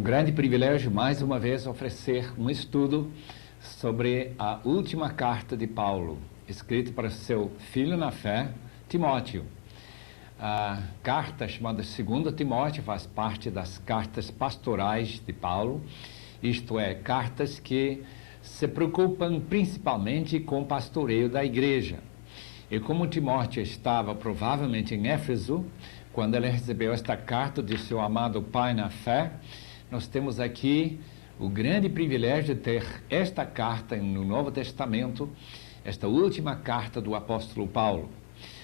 um grande privilégio, mais uma vez, oferecer um estudo sobre a última carta de Paulo, escrita para seu filho na fé, Timóteo. A carta chamada 2 Timóteo faz parte das cartas pastorais de Paulo, isto é, cartas que se preocupam principalmente com o pastoreio da igreja. E como Timóteo estava provavelmente em Éfeso, quando ele recebeu esta carta de seu amado pai na fé, nós temos aqui o grande privilégio de ter esta carta no Novo Testamento, esta última carta do apóstolo Paulo.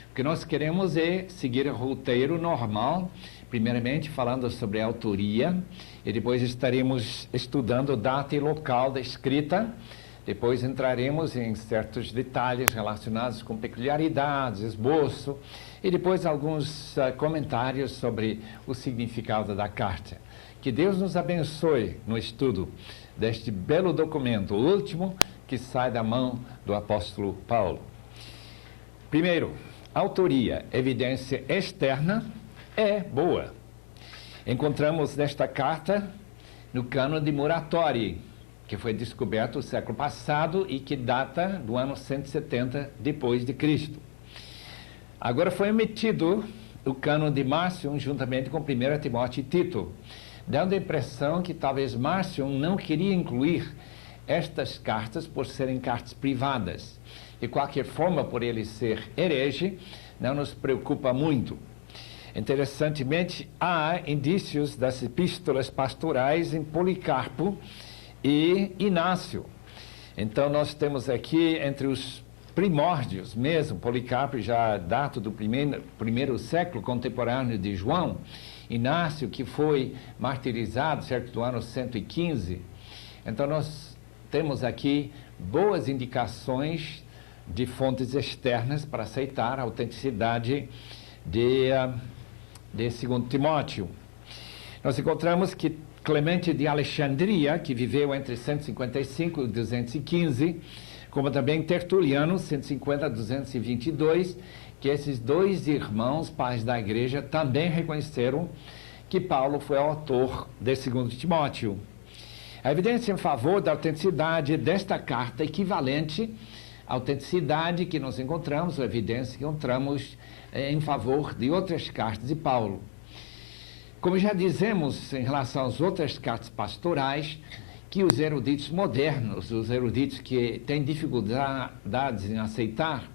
O que nós queremos é seguir o roteiro normal, primeiramente falando sobre a autoria, e depois estaremos estudando data e local da escrita. Depois entraremos em certos detalhes relacionados com peculiaridades, esboço, e depois alguns comentários sobre o significado da carta. Que Deus nos abençoe no estudo deste belo documento, o último que sai da mão do apóstolo Paulo. Primeiro, autoria, evidência externa é boa. Encontramos nesta carta no cânon de Muratori, que foi descoberto no século passado e que data do ano 170 depois de Cristo. Agora foi emitido o cânon de Márcio juntamente com 1 Timóteo e Tito, dando a impressão que talvez Márcio não queria incluir estas cartas por serem cartas privadas. De qualquer forma, por ele ser herege, não nos preocupa muito. Interessantemente, há indícios das epístolas pastorais em Policarpo e Inácio. Então nós temos aqui entre os primórdios mesmo, Policarpo já data do primeiro século contemporâneo de João, Inácio que foi martirizado certo do ano 115. Então nós temos aqui boas indicações de fontes externas para aceitar a autenticidade de 2 Timóteo. Nós encontramos que Clemente de Alexandria, que viveu entre 155 e 215, como também Tertuliano, 150 a 222, que esses dois irmãos, pais da igreja, também reconheceram que Paulo foi o autor de 2 Timóteo. A evidência em favor da autenticidade desta carta é equivalente à autenticidade que nós encontramos, a evidência que encontramos em favor de outras cartas de Paulo. Como já dizemos em relação às outras cartas pastorais, que os eruditos modernos, os eruditos que têm dificuldades em aceitar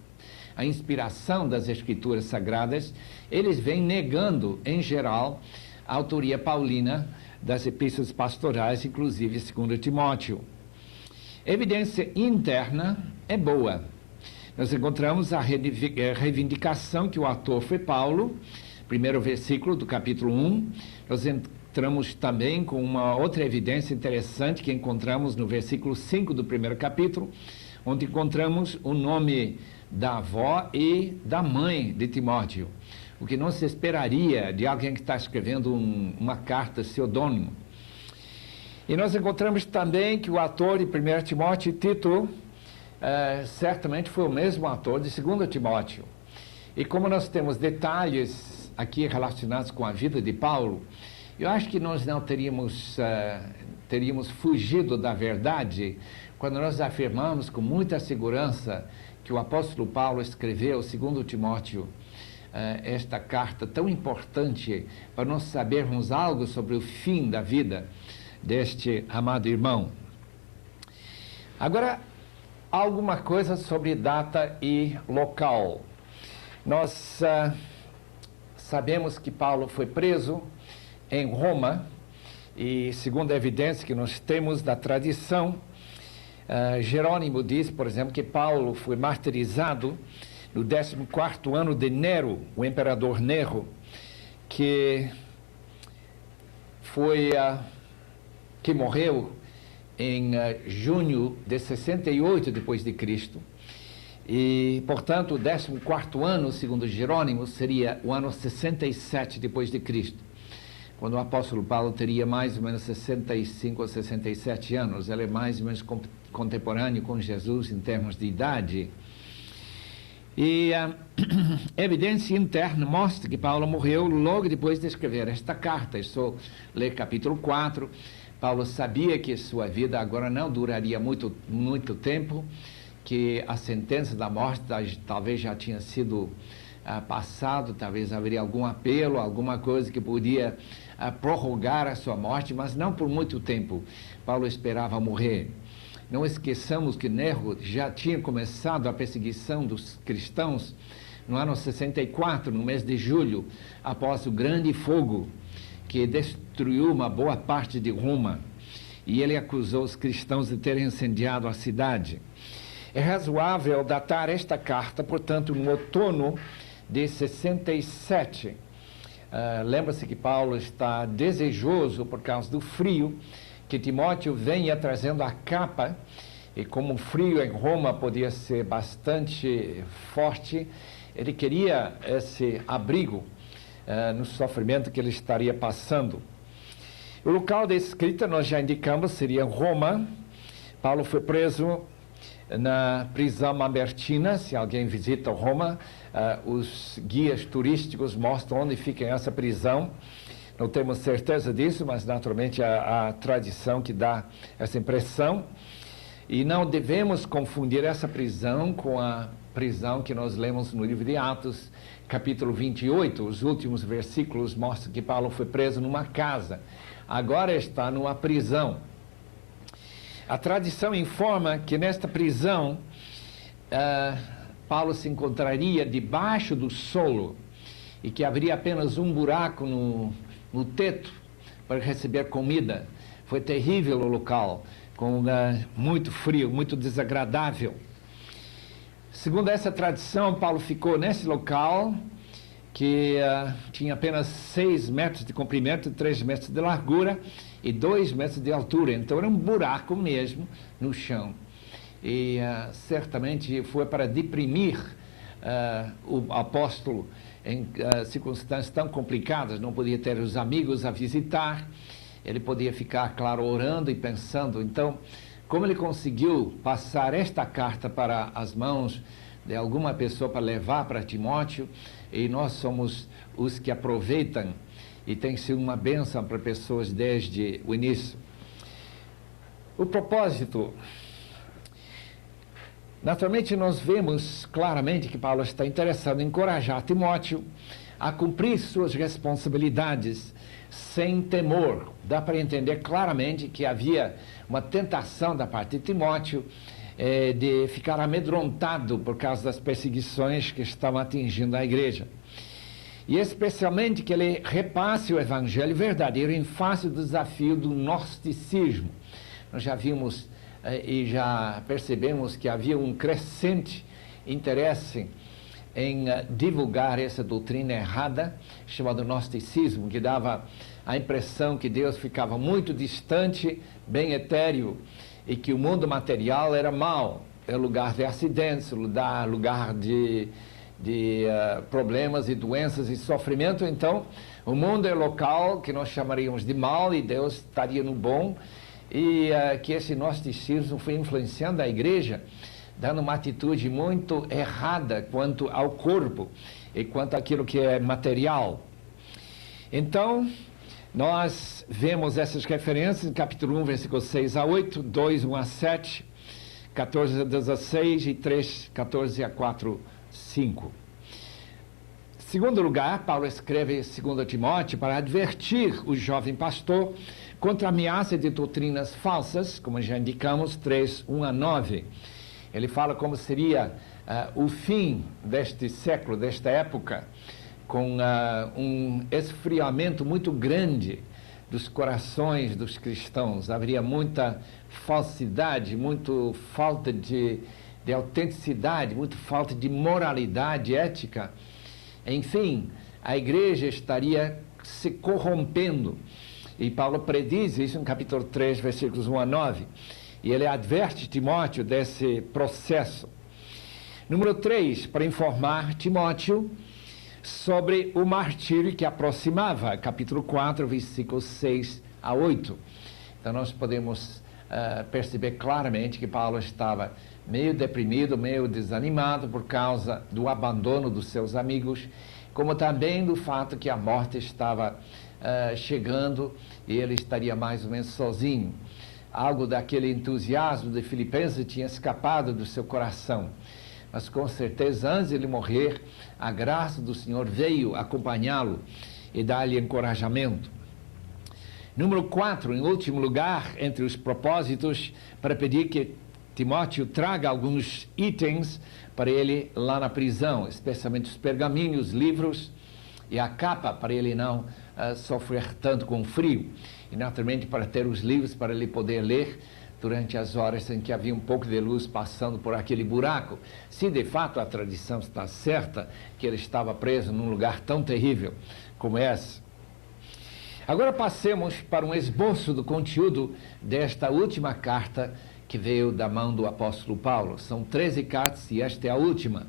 a inspiração das escrituras sagradas, eles vêm negando, em geral, a autoria paulina das epístolas pastorais, inclusive 2 Timóteo. Evidência interna é boa. Nós encontramos a reivindicação que o autor foi Paulo, primeiro versículo do capítulo 1. Nós entramos também com uma outra evidência interessante que encontramos no versículo 5 do primeiro capítulo, onde encontramos o nome da avó e da mãe de Timóteo, o que não se esperaria de alguém que está escrevendo uma carta pseudônimo. E nós encontramos também que o autor de 1 Timóteo e Tito certamente foi o mesmo autor de 2 Timóteo. E como nós temos detalhes aqui relacionados com a vida de Paulo, eu acho que nós não teríamos fugido da verdade quando nós afirmamos com muita segurança que o apóstolo Paulo escreveu, 2 Timóteo, esta carta tão importante para nós sabermos algo sobre o fim da vida deste amado irmão. Agora, alguma coisa sobre data e local. Nós sabemos que Paulo foi preso em Roma e, segundo a evidência que nós temos da tradição, Jerônimo diz, por exemplo, que Paulo foi martirizado no 14º ano de Nero, o imperador Nero, que morreu em junho de 68 depois de Cristo. E, portanto, o 14º ano, segundo Jerônimo, seria o ano 67 depois de Cristo, quando o apóstolo Paulo teria mais ou menos 65 ou 67 anos. Ele é mais ou menos contemporâneo com Jesus em termos de idade. E a evidência interna mostra que Paulo morreu logo depois de escrever esta carta. É só ler capítulo 4. Paulo sabia que sua vida agora não duraria muito tempo, que a sentença da morte talvez já tinha sido passado, talvez haveria algum apelo, alguma coisa que podia prorrogar a sua morte, mas não por muito tempo. Paulo esperava morrer. Não esqueçamos que Nero já tinha começado a perseguição dos cristãos no ano 64, no mês de julho, após o grande fogo que destruiu uma boa parte de Roma. E ele acusou os cristãos de terem incendiado a cidade. É razoável datar esta carta, portanto, no outono de 67. Lembra-se que Paulo está desejoso, por causa do frio, que Timóteo venha trazendo a capa, e como o frio em Roma podia ser bastante forte, ele queria esse abrigo no sofrimento que ele estaria passando. O local da escrita, nós já indicamos, seria Roma. Paulo foi preso na prisão Mamertina. Se alguém visita Roma, os guias turísticos mostram onde fica essa prisão. Não temos certeza disso, mas naturalmente a tradição que dá essa impressão. E não devemos confundir essa prisão com a prisão que nós lemos no livro de Atos, capítulo 28. Os últimos versículos mostram que Paulo foi preso numa casa. Agora está numa prisão. A tradição informa que nesta prisão, Paulo se encontraria debaixo do solo e que haveria apenas um buraco no teto para receber comida. Foi terrível o local, com muito frio, muito desagradável. Segundo essa tradição, Paulo ficou nesse local que tinha apenas 6 metros de comprimento, 3 metros de largura e 2 metros de altura. Então era um buraco mesmo no chão. E certamente foi para deprimir o apóstolo em circunstâncias tão complicadas. Não podia ter os amigos a visitar, ele podia ficar, claro, orando e pensando. Então, como ele conseguiu passar esta carta para as mãos de alguma pessoa para levar para Timóteo, e nós somos os que aproveitam, e tem sido uma bênção para pessoas desde o início. O propósito, naturalmente nós vemos claramente que Paulo está interessado em encorajar Timóteo a cumprir suas responsabilidades sem temor. Dá para entender claramente que havia uma tentação da parte de Timóteo de ficar amedrontado por causa das perseguições que estavam atingindo a igreja. E especialmente que ele repasse o evangelho verdadeiro em face do desafio do gnosticismo. Nós já vimos e já percebemos que havia um crescente interesse em divulgar essa doutrina errada, chamada gnosticismo, que dava a impressão que Deus ficava muito distante, bem etéreo, e que o mundo material era mau, é lugar de acidentes, lugar de problemas e doenças e sofrimento. Então, o mundo é local que nós chamaríamos de mal e Deus estaria no bom, e que esse gnosticismo foi influenciando a igreja, dando uma atitude muito errada quanto ao corpo e quanto àquilo que é material. Então, nós vemos essas referências em capítulo 1, versículos 6 a 8, 2, 1 a 7, 14 a 16 e 3, 14 a 4, 5. Em segundo lugar, Paulo escreve 2 Timóteo para advertir o jovem pastor contra a ameaça de doutrinas falsas, como já indicamos, 3, 1 a 9. Ele fala como seria o fim deste século, desta época, com um esfriamento muito grande dos corações dos cristãos. Haveria muita falsidade, muita falta de autenticidade, muita falta de moralidade ética. Enfim, a igreja estaria se corrompendo. E Paulo prediz isso no capítulo 3, versículos 1 a 9. E ele adverte Timóteo desse processo. Número 3, para informar Timóteo sobre o martírio que aproximava, capítulo 4, versículos 6 a 8. Então nós podemos perceber claramente que Paulo estava meio deprimido, meio desanimado por causa do abandono dos seus amigos, como também do fato que a morte estava chegando e ele estaria mais ou menos sozinho. Algo daquele entusiasmo de Filipenses tinha escapado do seu coração. Mas com certeza, antes de ele morrer, a graça do Senhor veio acompanhá-lo e dar-lhe encorajamento. Número 4, em último lugar, entre os propósitos, para pedir que Timóteo traga alguns itens para ele lá na prisão, especialmente os pergaminhos, livros e a capa, para ele não sofrer tanto com frio. E naturalmente para ter os livros para ele poder ler durante as horas em que havia um pouco de luz passando por aquele buraco. Se de fato a tradição está certa, que ele estava preso num lugar tão terrível como esse. Agora passemos para um esboço do conteúdo desta última carta que veio da mão do apóstolo Paulo. São 13 cartas e esta é a última.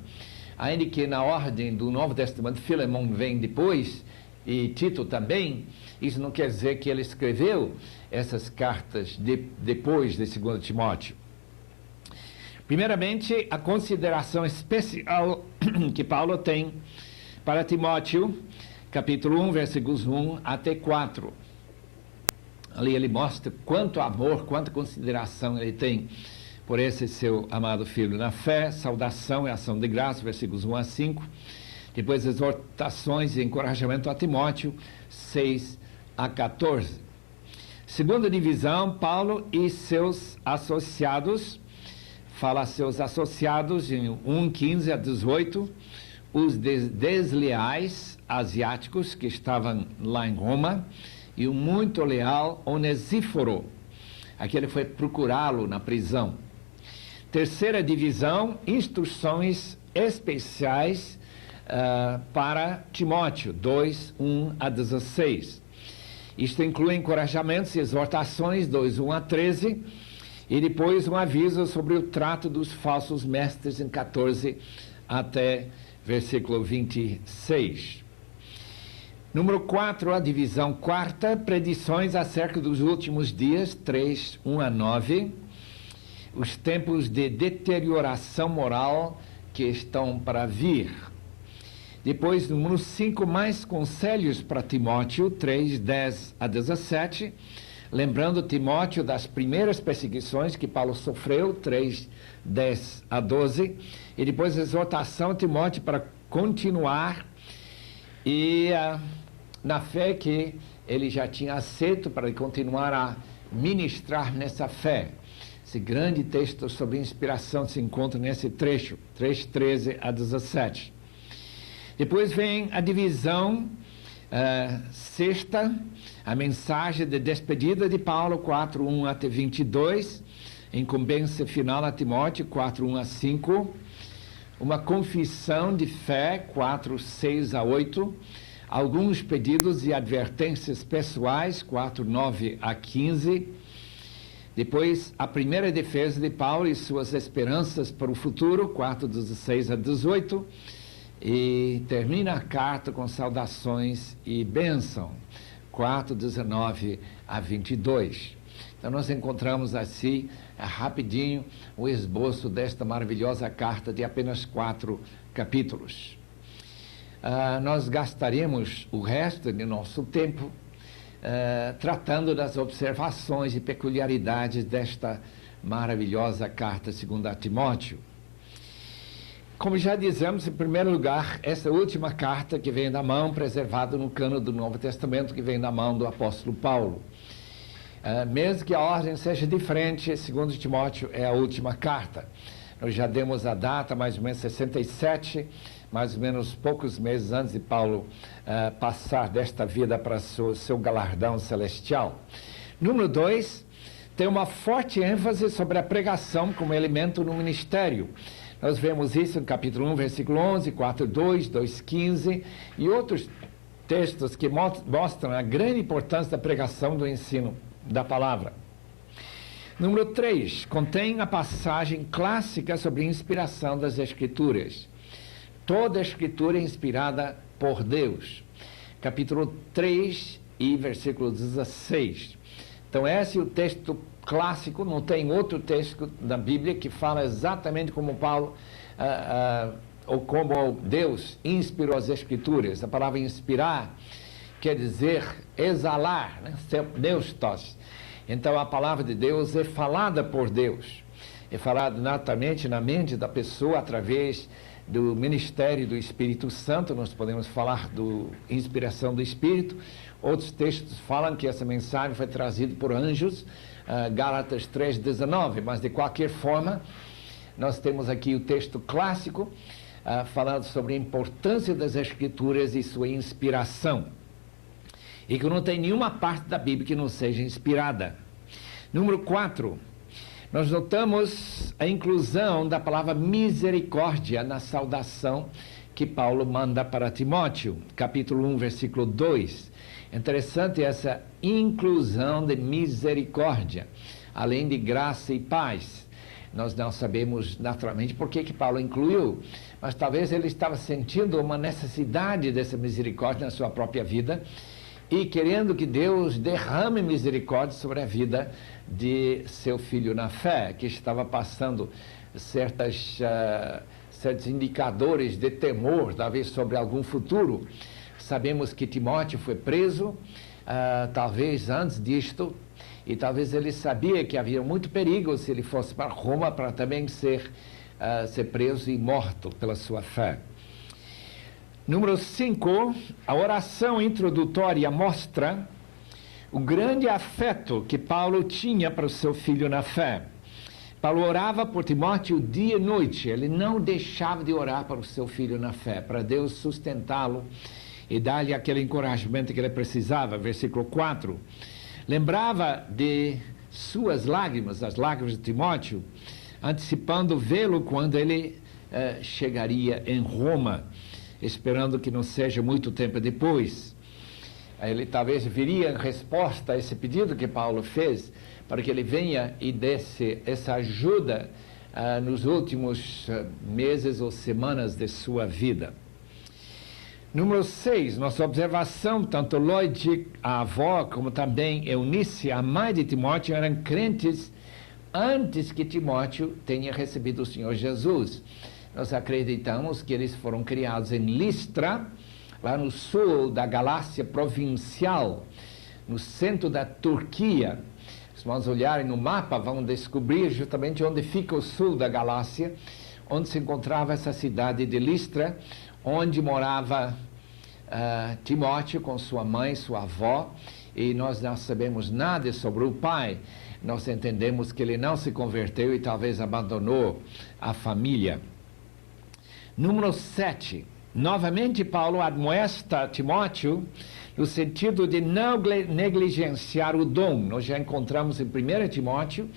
Ainda que na ordem do Novo Testamento Filemão vem depois e Tito também, isso não quer dizer que ele escreveu essas cartas depois de 2 Timóteo. Primeiramente, a consideração especial que Paulo tem para Timóteo, capítulo 1, versículos 1 até 4. Ali ele mostra quanto amor, quanta consideração ele tem por esse seu amado filho na fé, saudação e ação de graça, versículos 1 a 5. Depois, exortações e encorajamento a Timóteo, 6 a 14. Segunda divisão, Paulo e seus associados. Fala seus associados em 1, 15 a 18. Os desleais asiáticos que estavam lá em Roma. E o muito leal Onesíforo. Aquele foi procurá-lo na prisão. Terceira divisão, instruções especiais para Timóteo, 2, 1 a 16. Isto inclui encorajamentos e exortações, 2, 1 a 13, e depois um aviso sobre o trato dos falsos mestres, em 14 até versículo 26. Número 4, a divisão quarta, predições acerca dos últimos dias, 3, 1 a 9, os tempos de deterioração moral que estão para vir. Depois, número 5, mais conselhos para Timóteo, 3, 10 a 17, lembrando Timóteo das primeiras perseguições que Paulo sofreu, 3, 10 a 12, e depois exortação a Timóteo para continuar e na fé que ele já tinha aceito para continuar a ministrar nessa fé. Esse grande texto sobre inspiração se encontra nesse trecho, 3, 13 a 17. Depois vem a divisão sexta, a mensagem de despedida de Paulo, 4, 1 até 22, incumbência final a Timóteo, 4, 1 a 5, uma confissão de fé, 4, 6 a 8, alguns pedidos e advertências pessoais, 4, 9 a 15, depois a primeira defesa de Paulo e suas esperanças para o futuro, 4, 16 a 18, e termina a carta com saudações e bênção, 4, 19 a 22. Então nós encontramos assim, rapidinho, o esboço desta maravilhosa carta de apenas 4 capítulos. Nós gastaremos o resto de nosso tempo tratando das observações e peculiaridades desta maravilhosa carta segundo a Timóteo. Como já dizemos, em primeiro lugar, essa última carta que vem da mão, preservada no cano do Novo Testamento, que vem da mão do apóstolo Paulo. Mesmo que a ordem seja diferente, segundo Timóteo é a última carta. Nós já demos a data, mais ou menos 67, mais ou menos poucos meses antes de Paulo passar desta vida para seu galardão celestial. Número 2, tem uma forte ênfase sobre a pregação como elemento no ministério. Nós vemos isso no capítulo 1, versículo 11, 4, 2, 2, 15 e outros textos que mostram a grande importância da pregação do ensino da palavra. Número 3, contém a passagem clássica sobre a inspiração das Escrituras. Toda a Escritura é inspirada por Deus. Capítulo 3 e versículo 16. Então esse é o texto clássico, não tem outro texto da Bíblia que fala exatamente como Paulo, ou como Deus inspirou as Escrituras. A palavra inspirar quer dizer exalar, né? Pneustos. Então a palavra de Deus é falada por Deus, é falada naturalmente na mente da pessoa através do ministério do Espírito Santo. Nós podemos falar da inspiração do Espírito. Outros textos falam que essa mensagem foi trazida por anjos, Gálatas 3,19, mas de qualquer forma, nós temos aqui o texto clássico, falando sobre a importância das Escrituras e sua inspiração, e que não tem nenhuma parte da Bíblia que não seja inspirada. Número 4, nós notamos a inclusão da palavra misericórdia na saudação que Paulo manda para Timóteo, capítulo 1, versículo 2. Interessante essa inclusão de misericórdia, além de graça e paz. Nós não sabemos naturalmente por que Paulo incluiu, mas talvez ele estava sentindo uma necessidade dessa misericórdia na sua própria vida e querendo que Deus derrame misericórdia sobre a vida de seu filho na fé, que estava passando certos indicadores de temor, talvez sobre algum futuro. Sabemos que Timóteo foi preso, talvez antes disto, e talvez ele sabia que havia muito perigo se ele fosse para Roma para também ser preso e morto pela sua fé. Número 5, a oração introdutória mostra o grande afeto que Paulo tinha para o seu filho na fé. Paulo orava por Timóteo dia e noite, ele não deixava de orar para o seu filho na fé, para Deus sustentá-lo e dar-lhe aquele encorajamento que ele precisava. Versículo 4, lembrava de suas lágrimas, as lágrimas de Timóteo, antecipando vê-lo quando ele chegaria em Roma, esperando que não seja muito tempo depois. Ele talvez viria em resposta a esse pedido que Paulo fez, para que ele venha e desse essa ajuda nos últimos meses ou semanas de sua vida. Número 6, nossa observação, tanto Lloyd, a avó, como também Eunice, a mãe de Timóteo, eram crentes antes que Timóteo tenha recebido o Senhor Jesus. Nós acreditamos que eles foram criados em Listra, lá no sul da Galácia provincial, no centro da Turquia. Se nós olharem no mapa, vão descobrir justamente onde fica o sul da Galácia, onde se encontrava essa cidade de Listra, onde morava Timóteo com sua mãe, sua avó, e nós não sabemos nada sobre o pai. Nós entendemos que ele não se converteu e talvez abandonou a família. Número 7, novamente Paulo admoesta Timóteo no sentido de não negligenciar o dom. Nós já encontramos em 1 Timóteo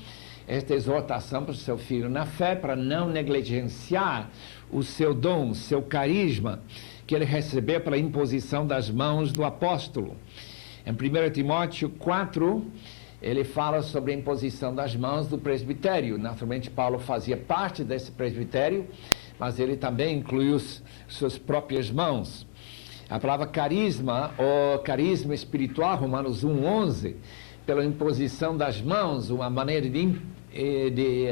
esta exortação para o seu filho na fé, para não negligenciar o seu dom, o seu carisma, que ele recebeu pela imposição das mãos do apóstolo. Em 1 Timóteo 4, ele fala sobre a imposição das mãos do presbitério. Naturalmente, Paulo fazia parte desse presbitério, mas ele também incluiu suas próprias mãos. A palavra carisma, ou carisma espiritual, Romanos 1:11, pela imposição das mãos, uma maneira de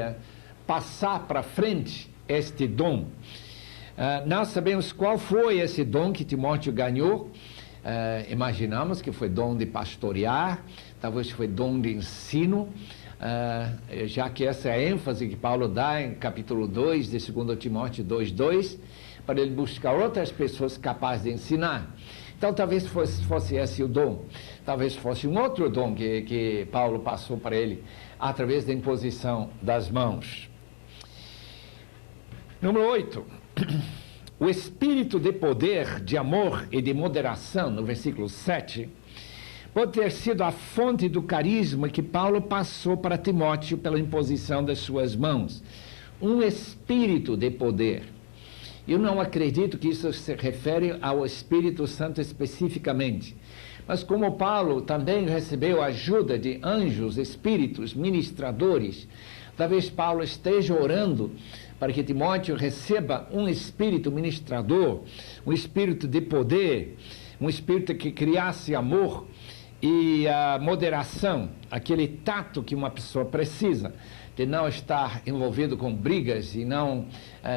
passar para frente este dom. Nós sabemos qual foi esse dom que Timóteo ganhou. Imaginamos que foi dom de pastorear, talvez foi dom de ensino, já que essa é a ênfase que Paulo dá em capítulo 2 de 2 Timóteo 2:2, para ele buscar outras pessoas capazes de ensinar. Então talvez fosse esse o dom, talvez fosse um outro dom que Paulo passou para ele, através da imposição das mãos. Número 8, o espírito de poder, de amor e de moderação, no versículo 7, pode ter sido a fonte do carisma que Paulo passou para Timóteo pela imposição das suas mãos. Um espírito de poder. Eu não acredito que isso se refere ao Espírito Santo especificamente, mas como Paulo também recebeu a ajuda de anjos, espíritos, ministradores, talvez Paulo esteja orando para que Timóteo receba um espírito ministrador, um espírito de poder, um espírito que criasse amor e a moderação, aquele tato que uma pessoa precisa, de não estar envolvido com brigas e não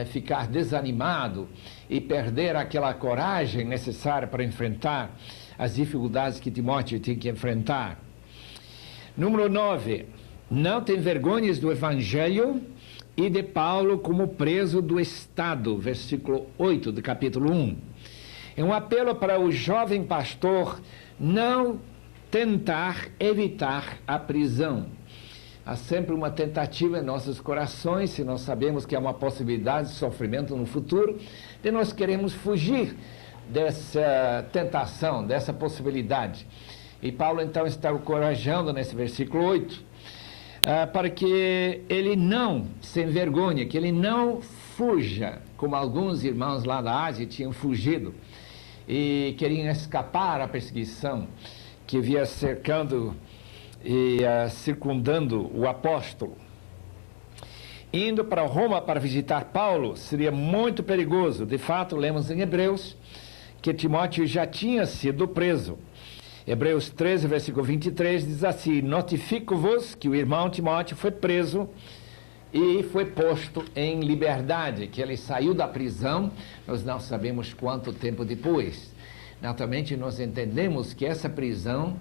ficar desanimado e perder aquela coragem necessária para enfrentar as dificuldades que Timóteo tem que enfrentar. Número 9, não tem vergonhas do Evangelho e de Paulo como preso do Estado, versículo 8 do capítulo 1. É um apelo para o jovem pastor não tentar evitar a prisão. Há sempre uma tentativa em nossos corações, se nós sabemos que há uma possibilidade de sofrimento no futuro, de nós queremos fugir dessa tentação, dessa possibilidade. E Paulo então está encorajando nesse versículo 8, para que ele não se envergonhe, que ele não fuja, como alguns irmãos lá da Ásia tinham fugido e queriam escapar à perseguição que via cercando e circundando o apóstolo. Indo para Roma para visitar Paulo seria muito perigoso. De fato, lemos em Hebreus que Timóteo já tinha sido preso. Hebreus 13, versículo 23 diz assim: notifico-vos que o irmão Timóteo foi preso e foi posto em liberdade, que ele saiu da prisão, nós não sabemos quanto tempo depois. Naturalmente, nós entendemos que essa prisão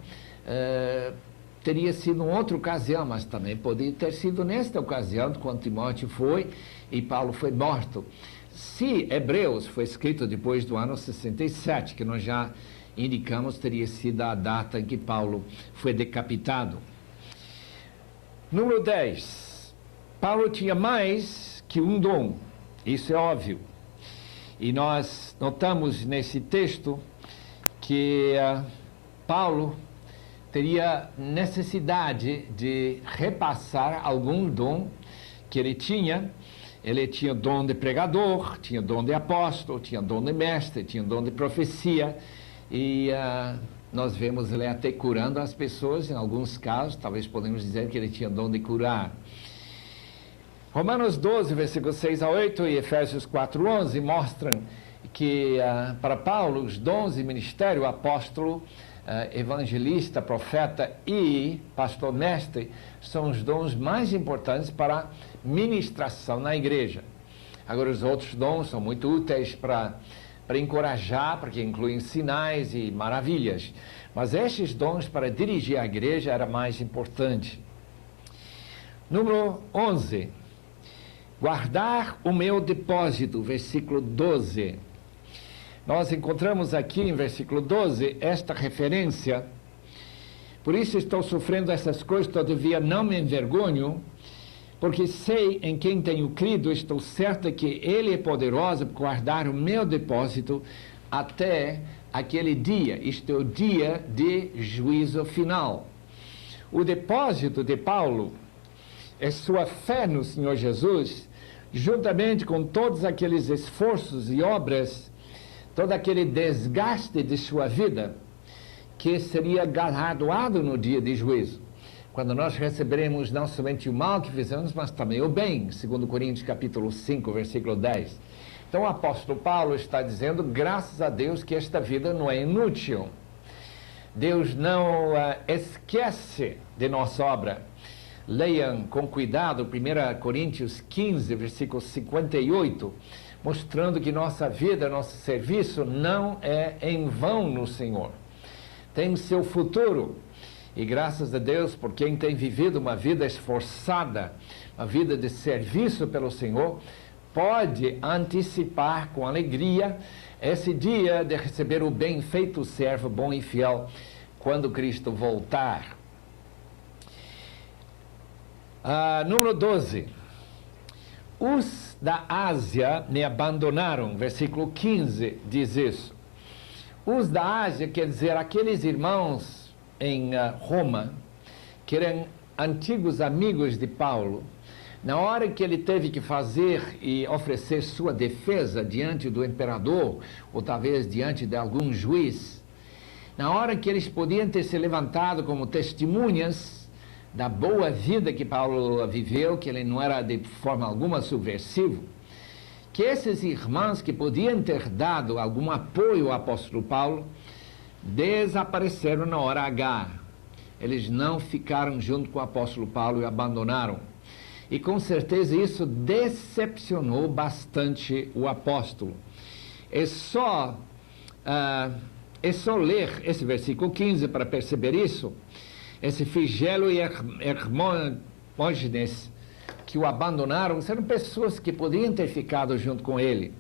teria sido em outra ocasião, mas também poderia ter sido nesta ocasião, quando Timóteo foi e Paulo foi morto. Se Hebreus foi escrito depois do ano 67, que nós já indicamos teria sido a data em que Paulo foi decapitado. Número 10. Paulo tinha mais que um dom, isso é óbvio. E nós notamos nesse texto que Paulo teria necessidade de repassar algum dom que ele tinha. Ele tinha dom de pregador, tinha dom de apóstolo, tinha dom de mestre, tinha dom de profecia. E nós vemos ele até curando as pessoas, em alguns casos, talvez podemos dizer que ele tinha dom de curar. Romanos 12, versículos 6 a 8 e Efésios 4, 11 mostram que para Paulo os dons de ministério, apóstolo, evangelista, profeta e pastor mestre, são os dons mais importantes para a ministração na igreja. Agora os outros dons são muito úteis para encorajar, porque incluem sinais e maravilhas. Mas estes dons para dirigir a igreja era mais importante. Número 11. Guardar o meu depósito, versículo 12. Nós encontramos aqui em versículo 12 esta referência. Por isso estou sofrendo essas coisas, todavia não me envergonho, porque sei em quem tenho crido, estou certa que Ele é poderoso para guardar o meu depósito até aquele dia, isto é o dia de juízo final. O depósito de Paulo é sua fé no Senhor Jesus, juntamente com todos aqueles esforços e obras, todo aquele desgaste de sua vida, que seria galardoado no dia de juízo, quando nós receberemos não somente o mal que fizemos, mas também o bem, segundo Coríntios capítulo 5, versículo 10. Então o apóstolo Paulo está dizendo, graças a Deus que esta vida não é inútil. Deus não esquece de nossa obra. Leiam com cuidado 1 Coríntios 15, versículo 58, mostrando que nossa vida, nosso serviço não é em vão no Senhor. Tem seu futuro. E graças a Deus por quem tem vivido uma vida esforçada, uma vida de serviço pelo Senhor, pode antecipar com alegria esse dia de receber o bem feito servo, bom e fiel, quando Cristo voltar. Número 12. Os da Ásia me abandonaram, versículo 15 diz isso. Os da Ásia quer dizer aqueles irmãos em Roma, que eram antigos amigos de Paulo. Na hora que ele teve que fazer e oferecer sua defesa diante do imperador, ou talvez diante de algum juiz, na hora que eles podiam ter se levantado como testemunhas da boa vida que Paulo viveu, que ele não era de forma alguma subversivo, que esses irmãos que podiam ter dado algum apoio ao apóstolo Paulo, desapareceram na hora H. Eles não ficaram junto com o apóstolo Paulo e abandonaram. E com certeza isso decepcionou bastante o apóstolo. É só ler esse versículo 15 para perceber isso. Esse Figelo e Hermógenes que o abandonaram eram pessoas que podiam ter ficado junto com ele,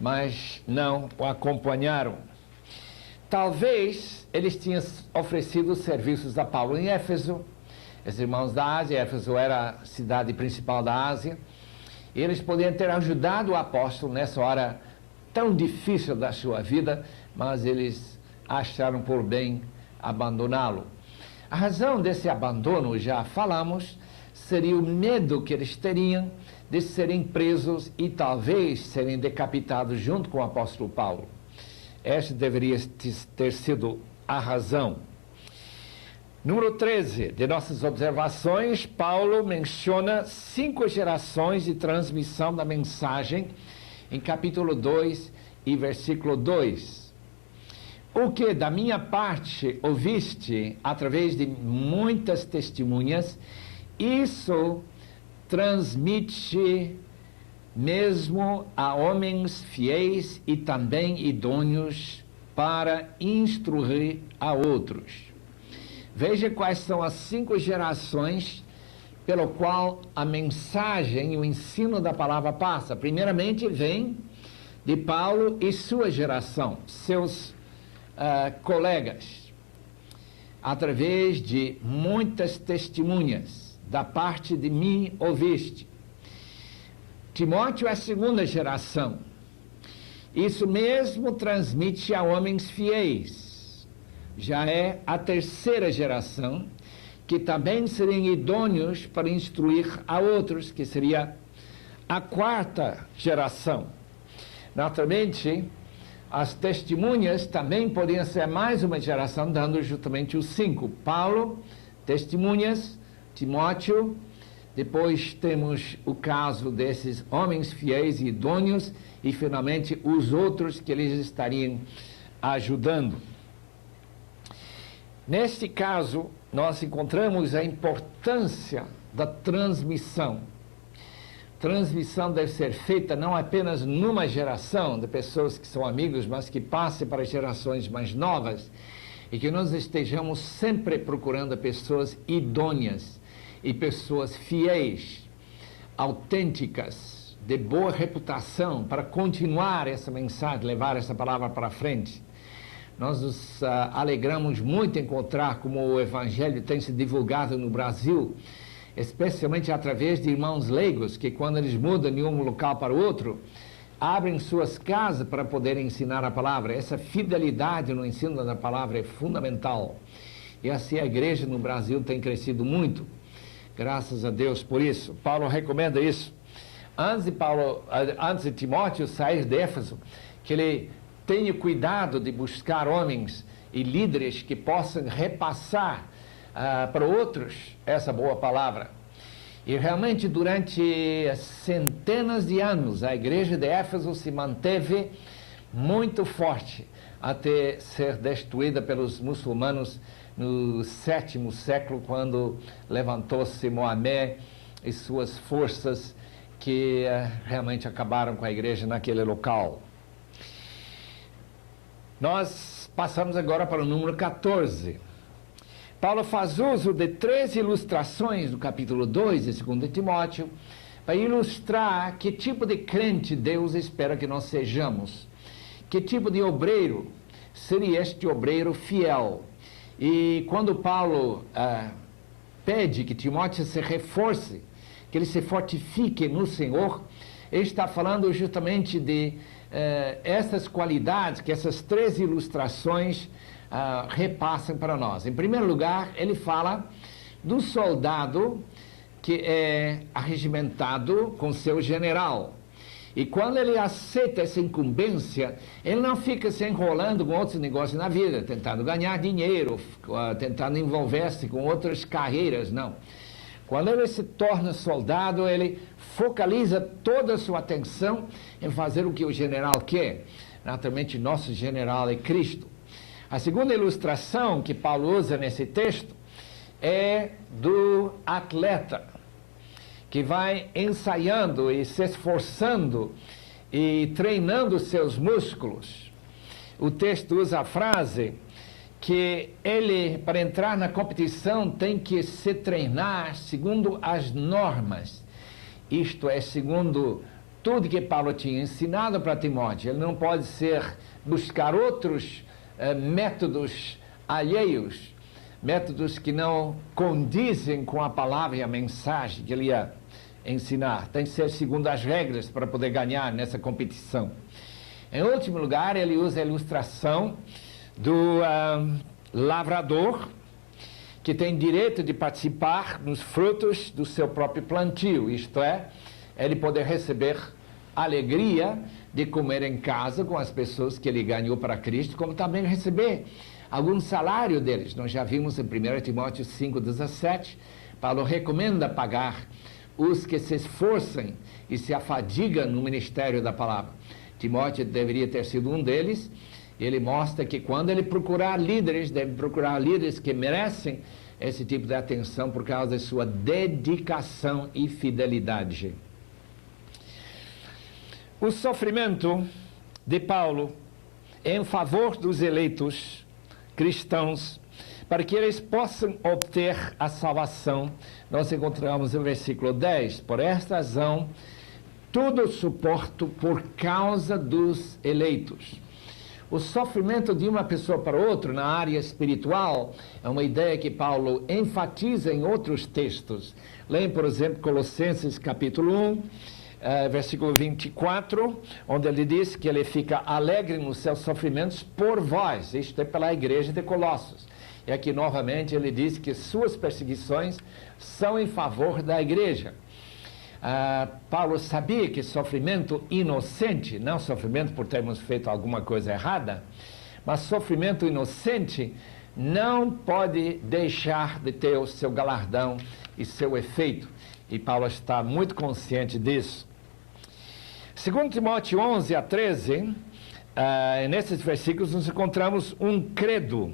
mas não o acompanharam. Talvez eles tinham oferecido serviços a Paulo em Éfeso, os irmãos da Ásia. Éfeso era a cidade principal da Ásia, e eles podiam ter ajudado o apóstolo nessa hora tão difícil da sua vida, mas eles acharam por bem abandoná-lo. A razão desse abandono, já falamos, seria o medo que eles teriam de serem presos e talvez serem decapitados junto com o apóstolo Paulo. Esta deveria ter sido a razão. Número 13 de nossas observações, Paulo menciona 5 gerações de transmissão da mensagem em capítulo 2 e versículo 2. O que da minha parte ouviste através de muitas testemunhas, isso transmite mesmo a homens fiéis e também idôneos para instruir a outros. Veja quais são as 5 gerações pelo qual a mensagem e o ensino da palavra passa. Primeiramente vem de Paulo e sua geração, seus colegas, através de muitas testemunhas, da parte de mim ouviste. Timóteo é a segunda geração. Isso mesmo transmite a homens fiéis. Já é a terceira geração, que também seriam idôneos para instruir a outros, que seria a quarta geração. Naturalmente, as testemunhas também podiam ser mais uma geração, dando justamente os 5. Paulo, testemunhas, Timóteo, depois temos o caso desses homens fiéis e idôneos, e finalmente os outros que eles estariam ajudando. Neste caso, nós encontramos a importância da transmissão. Transmissão deve ser feita não apenas numa geração de pessoas que são amigos, mas que passe para gerações mais novas, e que nós estejamos sempre procurando pessoas idôneas e pessoas fiéis, autênticas, de boa reputação, para continuar essa mensagem, levar essa palavra para frente. Nós nos alegramos muito em encontrar como o Evangelho tem se divulgado no Brasil, especialmente através de irmãos leigos, que quando eles mudam de um local para o outro, abrem suas casas para poderem ensinar a palavra. Essa fidelidade no ensino da palavra é fundamental. E assim a igreja no Brasil tem crescido muito. Graças a Deus por isso. Paulo recomenda isso. Antes de Timóteo sair de Éfeso, que ele tenha cuidado de buscar homens e líderes que possam repassar para outros essa boa palavra. E realmente durante centenas de anos a igreja de Éfeso se manteve muito forte até ser destruída pelos muçulmanos no 7º século, quando levantou-se Mohamé e suas forças, que realmente acabaram com a igreja naquele local. Nós passamos agora para o número 14. Paulo faz uso de 3 ilustrações do capítulo 2 de 2 Timóteo para ilustrar que tipo de crente Deus espera que nós sejamos. Que tipo de obreiro seria este obreiro fiel. E quando Paulo pede que Timóteo se reforce, que ele se fortifique no Senhor, ele está falando justamente de essas qualidades que essas 3 ilustrações repassam para nós. Em primeiro lugar, ele fala do soldado que é arregimentado com seu general. E quando ele aceita essa incumbência, ele não fica se enrolando com outros negócios na vida, tentando ganhar dinheiro, tentando envolver-se com outras carreiras, não. Quando ele se torna soldado, ele focaliza toda a sua atenção em fazer o que o general quer. Naturalmente, nosso general é Cristo. A segunda ilustração que Paulo usa nesse texto é do atleta, que vai ensaiando e se esforçando e treinando seus músculos. O texto usa a frase que ele, para entrar na competição, tem que se treinar segundo as normas. Isto é, segundo tudo que Paulo tinha ensinado para Timóteo. Ele não pode buscar outros métodos alheios, métodos que não condizem com a palavra e a mensagem que ele ia ensinar. Tem que ser segundo as regras para poder ganhar nessa competição. Em último lugar, ele usa a ilustração do lavrador, que tem direito de participar nos frutos do seu próprio plantio, isto é, ele poder receber alegria de comer em casa com as pessoas que ele ganhou para Cristo, como também receber algum salário deles. Nós já vimos em 1 Timóteo 5,17, Paulo recomenda pagar os que se esforçam e se afadigam no ministério da palavra. Timóteo deveria ter sido um deles. Ele mostra que quando ele procurar líderes, deve procurar líderes que merecem esse tipo de atenção por causa da sua dedicação e fidelidade. O sofrimento de Paulo em favor dos eleitos cristãos, para que eles possam obter a salvação, nós encontramos no versículo 10, por esta razão, tudo suporto por causa dos eleitos. O sofrimento de uma pessoa para outra na área espiritual é uma ideia que Paulo enfatiza em outros textos. Leia, por exemplo, Colossenses capítulo 1, versículo 24, onde ele diz que ele fica alegre nos seus sofrimentos por vós, isto é, pela igreja de Colossos. E aqui novamente ele diz que suas perseguições são em favor da igreja. Paulo sabia que sofrimento inocente, não sofrimento por termos feito alguma coisa errada, mas sofrimento inocente não pode deixar de ter o seu galardão e seu efeito. E Paulo está muito consciente disso. Segundo Timóteo 11 a 13, nesses versículos nós encontramos um credo,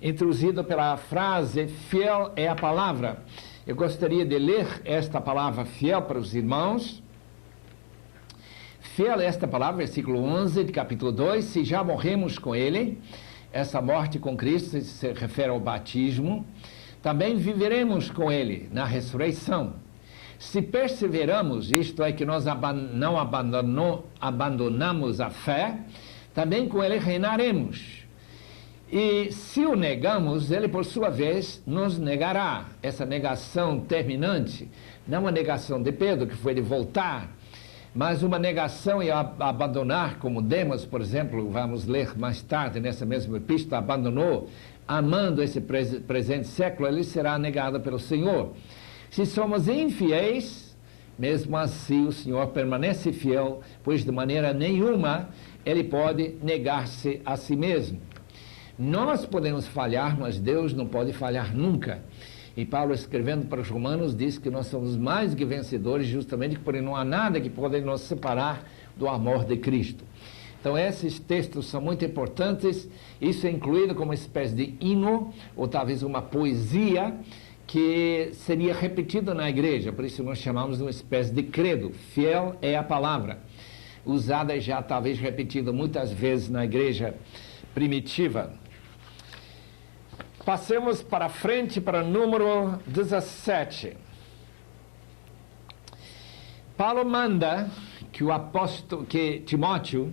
introduzido pela frase, fiel é a palavra. Eu gostaria de ler esta palavra fiel para os irmãos. Fiel é esta palavra, versículo 11 de capítulo 2, se já morremos com ele, essa morte com Cristo se refere ao batismo, também viveremos com ele na ressurreição. Se perseveramos, isto é, que nós não abandonamos a fé, também com ele reinaremos. E se o negamos, ele por sua vez nos negará. Essa negação terminante, não uma negação de Pedro, que foi de voltar, mas uma negação e abandonar, como Demas, por exemplo, vamos ler mais tarde nessa mesma epístola, abandonou, amando esse presente século, ele será negado pelo Senhor. Se somos infiéis, mesmo assim o Senhor permanece fiel, pois de maneira nenhuma ele pode negar-se a si mesmo. Nós podemos falhar, mas Deus não pode falhar nunca. E Paulo, escrevendo para os Romanos, diz que nós somos mais que vencedores, justamente porque não há nada que pode nos separar do amor de Cristo. Então, esses textos são muito importantes. Isso é incluído como uma espécie de hino, ou talvez uma poesia, que seria repetido na igreja. Por isso nós chamamos de uma espécie de credo. Fiel é a palavra. Usada e já talvez repetida muitas vezes na igreja primitiva. Passemos para frente para o número 17. Paulo manda que Timóteo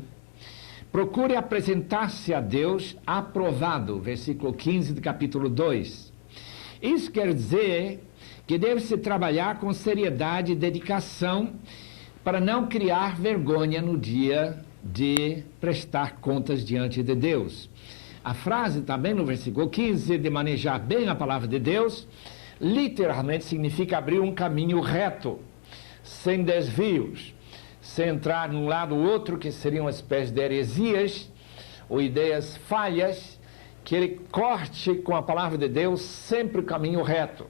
procure apresentar-se a Deus aprovado, versículo 15 do capítulo 2. Isso quer dizer que deve-se trabalhar com seriedade e dedicação para não criar vergonha no dia de prestar contas diante de Deus. A frase também no versículo 15, de manejar bem a palavra de Deus, literalmente significa abrir um caminho reto, sem desvios, sem entrar num lado ou outro, que seriam uma espécie de heresias ou ideias falhas, que ele corte com a palavra de Deus sempre o caminho reto.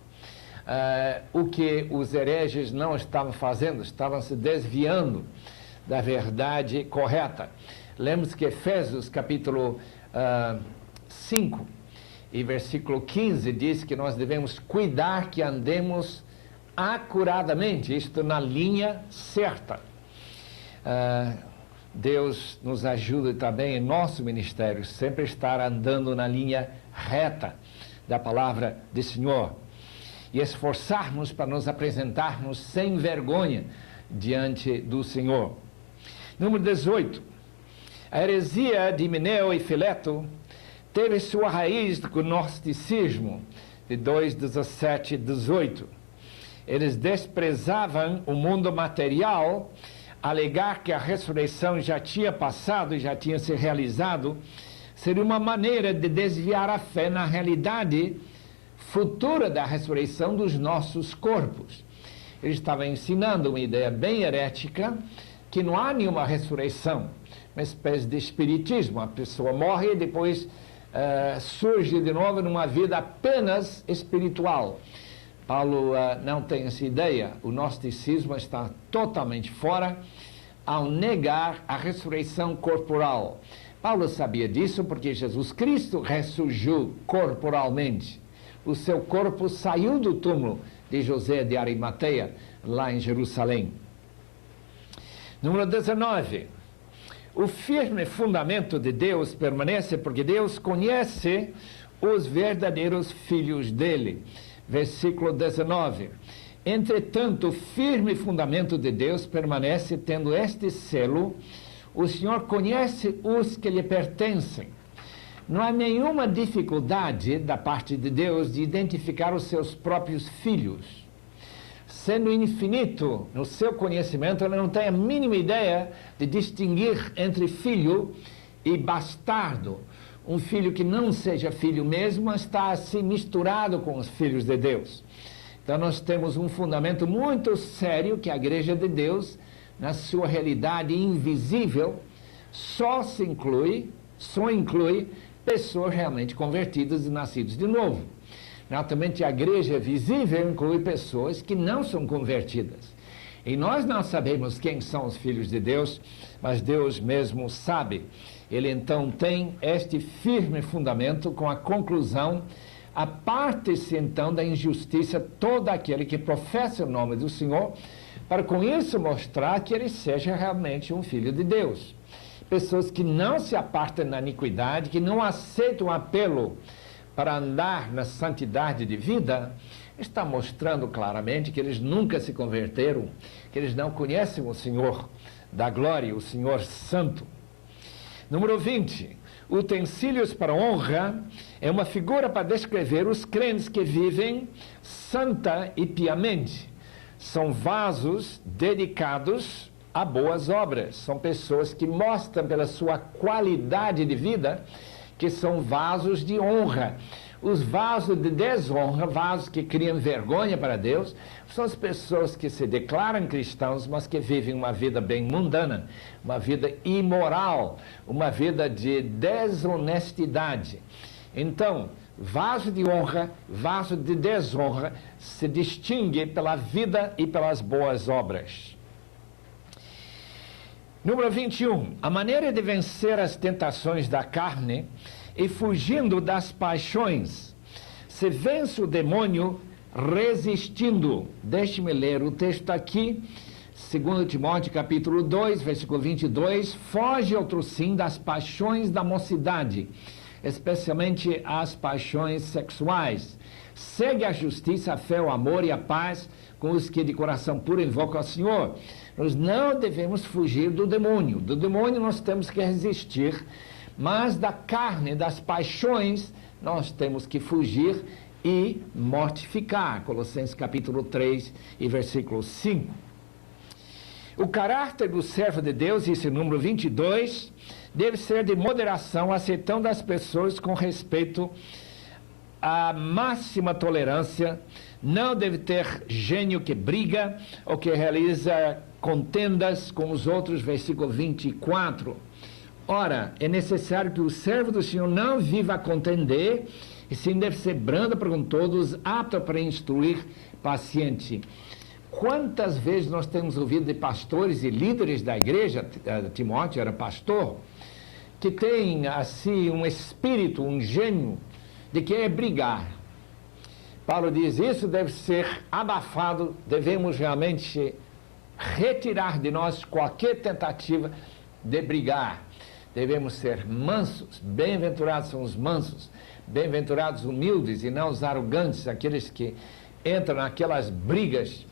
O que os hereges não estavam fazendo, estavam se desviando da verdade correta. Lembre-se que Efésios capítulo 5 e versículo 15 diz que nós devemos cuidar que andemos acuradamente, isto na linha certa. Deus nos ajuda também em nosso ministério, sempre estar andando na linha reta da palavra do Senhor e esforçarmos para nos apresentarmos sem vergonha diante do Senhor. Número 18. A heresia de Himeneu e Fileto teve sua raiz no gnosticismo de 2:17 e 18. Eles desprezavam o mundo material, alegar que a ressurreição já tinha passado e já tinha se realizado, seria uma maneira de desviar a fé na realidade futura da ressurreição dos nossos corpos. Ele estava ensinando uma ideia bem herética, que não há nenhuma ressurreição, uma espécie de espiritismo. A pessoa morre e depois surge de novo numa vida apenas espiritual. Paulo não tem essa ideia. O gnosticismo está totalmente fora ao negar a ressurreição corporal. Paulo sabia disso porque Jesus Cristo ressurgiu corporalmente. O seu corpo saiu do túmulo de José de Arimateia, lá em Jerusalém. Número 19. O firme fundamento de Deus permanece porque Deus conhece os verdadeiros filhos dele. Versículo 19. Entretanto, o firme fundamento de Deus permanece tendo este selo: o Senhor conhece os que lhe pertencem. Não há nenhuma dificuldade da parte de Deus de identificar os seus próprios filhos. Sendo infinito no seu conhecimento, ele não tem a mínima ideia de distinguir entre filho e bastardo. Um filho que não seja filho mesmo, mas está assim misturado com os filhos de Deus. Então nós temos um fundamento muito sério que a Igreja de Deus, na sua realidade invisível, só inclui pessoas realmente convertidas e nascidas de novo. Naturalmente, a igreja visível inclui pessoas que não são convertidas. E nós não sabemos quem são os filhos de Deus, mas Deus mesmo sabe. Ele então tem este firme fundamento com a conclusão: aparte-se então da injustiça todo aquele que professa o nome do Senhor, para com isso mostrar que ele seja realmente um filho de Deus. Pessoas que não se apartam da iniquidade, que não aceitam o apelo para andar na santidade de vida, está mostrando claramente que eles nunca se converteram, que eles não conhecem o Senhor da glória, o Senhor Santo. Número 20. Utensílios para honra é uma figura para descrever os crentes que vivem santa e piamente. São vasos dedicados a boas obras. São pessoas que mostram pela sua qualidade de vida que são vasos de honra. Os vasos de desonra, vasos que criam vergonha para Deus, são as pessoas que se declaram cristãos, mas que vivem uma vida bem mundana, uma vida imoral, uma vida de desonestidade. Então, vaso de honra, vaso de desonra, se distingue pela vida e pelas boas obras. Número 21. A maneira de vencer as tentações da carne e fugindo das paixões. Se vence o demônio resistindo. Deixe-me ler o texto aqui. 2 Timóteo capítulo 2, versículo 22. Foge outro sim das paixões da mocidade, especialmente as paixões sexuais. Segue a justiça, a fé, o amor e a paz com os que de coração puro invocam ao Senhor. Nós não devemos fugir do demônio. Do demônio nós temos que resistir, mas da carne, das paixões, nós temos que fugir e mortificar. Colossenses capítulo 3 e versículo 5. O caráter do servo de Deus, esse número 22, deve ser de moderação, aceitando as pessoas com respeito à máxima tolerância. Não deve ter gênio que briga ou que realiza contendas com os outros, versículo 24. Ora, é necessário que o servo do Senhor não viva a contender, e sim deve ser brando para com todos, apto para instruir, paciente. Quantas vezes nós temos ouvido de pastores e líderes da igreja, Timóteo era pastor, que tem assim um espírito, um gênio de que é brigar. Paulo diz, isso deve ser abafado, devemos realmente retirar de nós qualquer tentativa de brigar. Devemos ser mansos, bem-aventurados são os mansos, bem-aventurados humildes e não os arrogantes, aqueles que entram naquelas brigas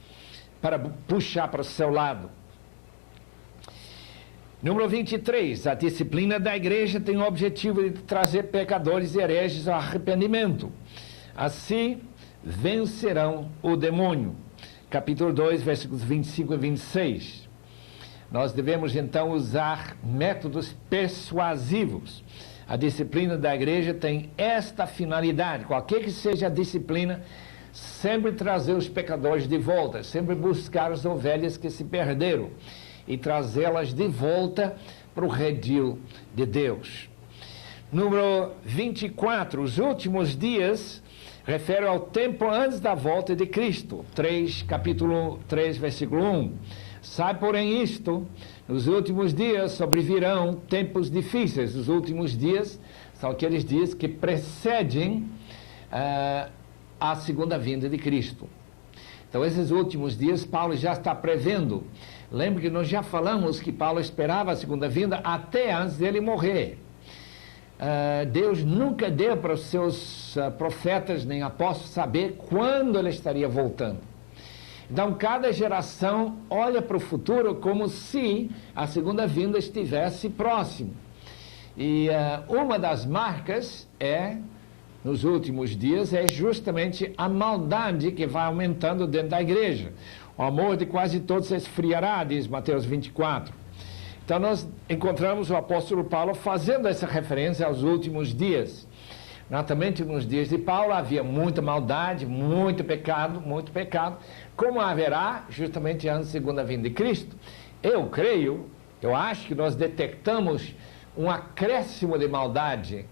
para puxar para o seu lado. Número 23, a disciplina da igreja tem o objetivo de trazer pecadores e hereges ao arrependimento. Assim, vencerão o demônio. Capítulo 2, versículos 25 e 26. Nós devemos, então, usar métodos persuasivos. A disciplina da igreja tem esta finalidade, qualquer que seja a disciplina, sempre trazer os pecadores de volta, sempre buscar as ovelhas que se perderam e trazê-las de volta para o redil de Deus. Número 24, os últimos dias refere ao tempo antes da volta de Cristo. Capítulo 3, versículo 1. Sabe, porém, isto, nos últimos dias sobrevirão tempos difíceis. Os últimos dias são aqueles dias que precedem a segunda vinda de Cristo. Então, esses últimos dias, Paulo já está prevendo. Lembre que nós já falamos que Paulo esperava a segunda vinda até antes dele morrer. Deus nunca deu para os seus profetas nem apóstolos saber quando ele estaria voltando. Então, cada geração olha para o futuro como se a segunda vinda estivesse próximo. E uma das marcas nos últimos dias, é justamente a maldade que vai aumentando dentro da igreja. O amor de quase todos se esfriará, diz Mateus 24. Então, nós encontramos o apóstolo Paulo fazendo essa referência aos últimos dias. Naturalmente, nos dias de Paulo havia muita maldade, muito pecado, como haverá justamente antes da segunda vinda de Cristo. Eu acho que nós detectamos um acréscimo de maldade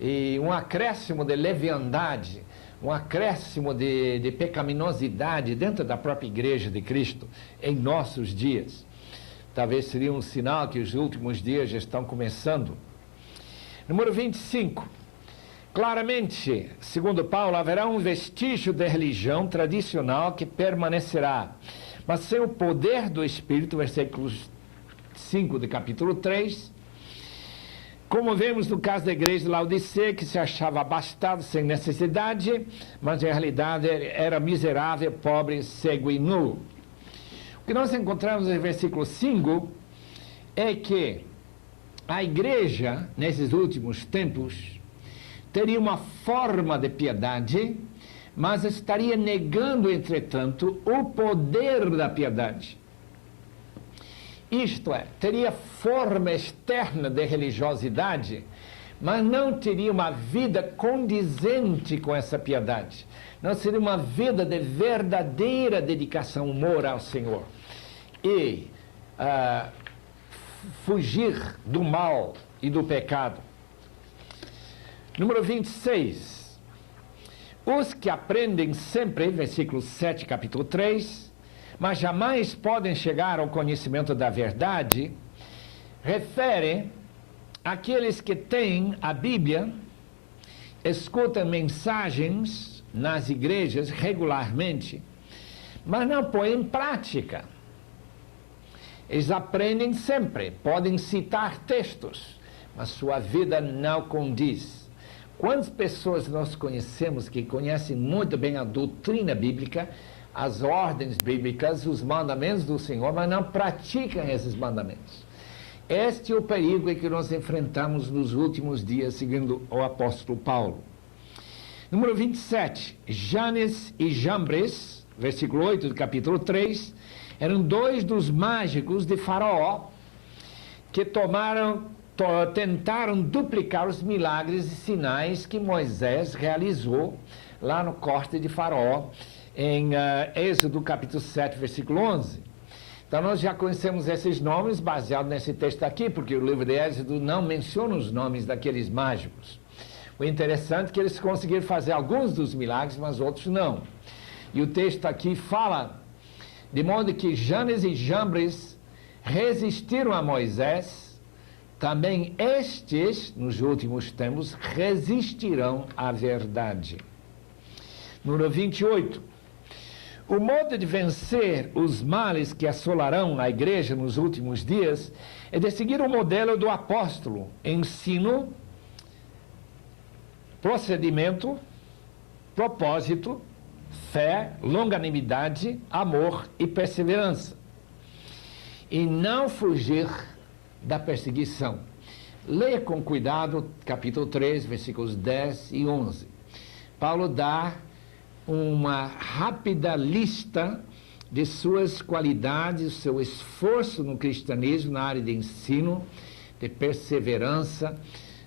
e um acréscimo de leviandade, um acréscimo de pecaminosidade dentro da própria igreja de Cristo em nossos dias. Talvez seria um sinal que os últimos dias já estão começando. Número 25. Claramente, segundo Paulo, haverá um vestígio de religião tradicional que permanecerá, mas sem o poder do Espírito, versículo 5 do capítulo 3, como vemos no caso da igreja de Laodiceia, que se achava abastado sem necessidade, mas em realidade era miserável, pobre, cego e nu. O que nós encontramos no versículo 5 é que a igreja, nesses últimos tempos, teria uma forma de piedade, mas estaria negando, entretanto, o poder da piedade. Isto é, teria forma externa de religiosidade, mas não teria uma vida condizente com essa piedade. Não seria uma vida de verdadeira dedicação moral ao Senhor. E fugir do mal e do pecado. Número 26. Os que aprendem sempre, versículo 7, capítulo 3, mas jamais podem chegar ao conhecimento da verdade, refere àqueles que têm a Bíblia, escutam mensagens nas igrejas regularmente, mas não põem em prática. Eles aprendem sempre, podem citar textos, mas sua vida não condiz. Quantas pessoas nós conhecemos que conhecem muito bem a doutrina bíblica, as ordens bíblicas, os mandamentos do Senhor, mas não praticam esses mandamentos? Este é o perigo que nós enfrentamos nos últimos dias, seguindo o apóstolo Paulo. Número 27, Janes e Jambres, versículo 8 do capítulo 3, eram dois dos mágicos de Faraó que tentaram duplicar os milagres e sinais que Moisés realizou lá no corte de Faraó, em Êxodo capítulo 7, versículo 11. Então nós já conhecemos esses nomes baseado nesse texto aqui, porque o livro de Êxodo não menciona os nomes daqueles mágicos. O interessante é que eles conseguiram fazer alguns dos milagres, mas outros não. E o texto aqui fala de modo que Janes e Jambres resistiram a Moisés também estes, nos últimos tempos, resistirão à verdade. Número 28. O modo de vencer os males que assolarão a igreja nos últimos dias é de seguir o modelo do apóstolo: ensino, procedimento, propósito, fé, longanimidade, amor e perseverança. E não fugir da perseguição. Leia com cuidado capítulo 3, versículos 10 e 11. Paulo dá uma rápida lista de suas qualidades, seu esforço no cristianismo na área de ensino, de perseverança,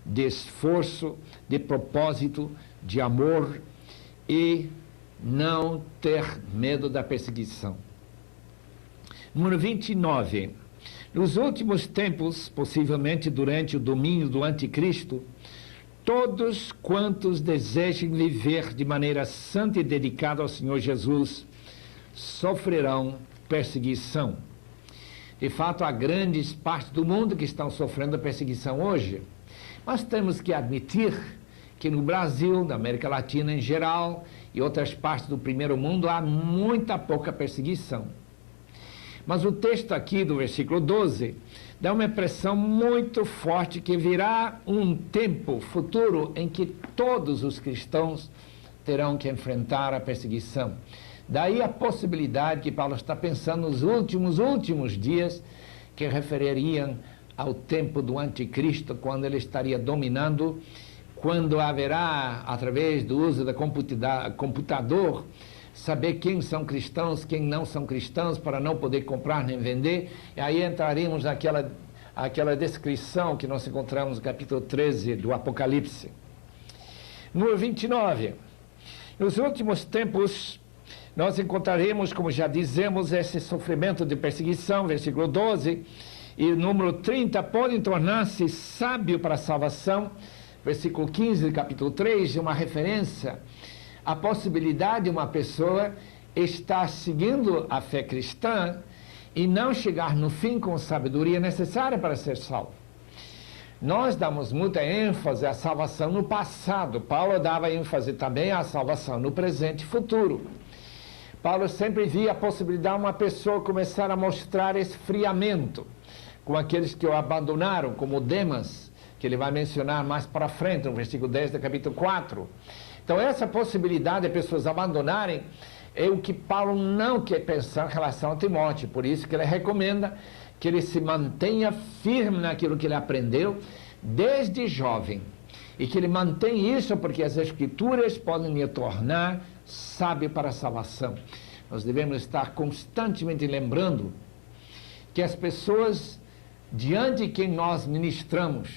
de esforço, de propósito, de amor e não ter medo da perseguição. Número 29. Nos últimos tempos, possivelmente durante o domínio do anticristo, todos quantos desejem viver de maneira santa e dedicada ao Senhor Jesus sofrerão perseguição. De fato, há grandes partes do mundo que estão sofrendo perseguição hoje. Mas temos que admitir que no Brasil, na América Latina em geral e outras partes do primeiro mundo há muita pouca perseguição. Mas o texto aqui do versículo 12 dá uma impressão muito forte que virá um tempo futuro em que todos os cristãos terão que enfrentar a perseguição. Daí a possibilidade que Paulo está pensando nos últimos dias, que refeririam ao tempo do anticristo, quando ele estaria dominando, quando haverá, através do uso do computador, saber quem são cristãos, quem não são cristãos, para não poder comprar nem vender. E aí entraríamos naquela descrição que nós encontramos no capítulo 13 do Apocalipse. Número 29. Nos últimos tempos, nós encontraremos, como já dizemos, esse sofrimento de perseguição, versículo 12, e número 30, podem tornar-se sábio para a salvação, versículo 15 do capítulo 3, uma referência à possibilidade de uma pessoa estar seguindo a fé cristã e não chegar no fim com a sabedoria necessária para ser salvo. Nós damos muita ênfase à salvação no passado. Paulo dava ênfase também à salvação no presente e futuro. Paulo sempre via a possibilidade de uma pessoa começar a mostrar esfriamento com aqueles que o abandonaram, como Demas, que ele vai mencionar mais para frente, no versículo 10 do capítulo 4. Então, essa possibilidade de pessoas abandonarem é o que Paulo não quer pensar em relação a Timóteo. Por isso que ele recomenda que ele se mantenha firme naquilo que ele aprendeu desde jovem. E que ele mantenha isso porque as Escrituras podem lhe tornar sábio para a salvação. Nós devemos estar constantemente lembrando que as pessoas diante de quem nós ministramos,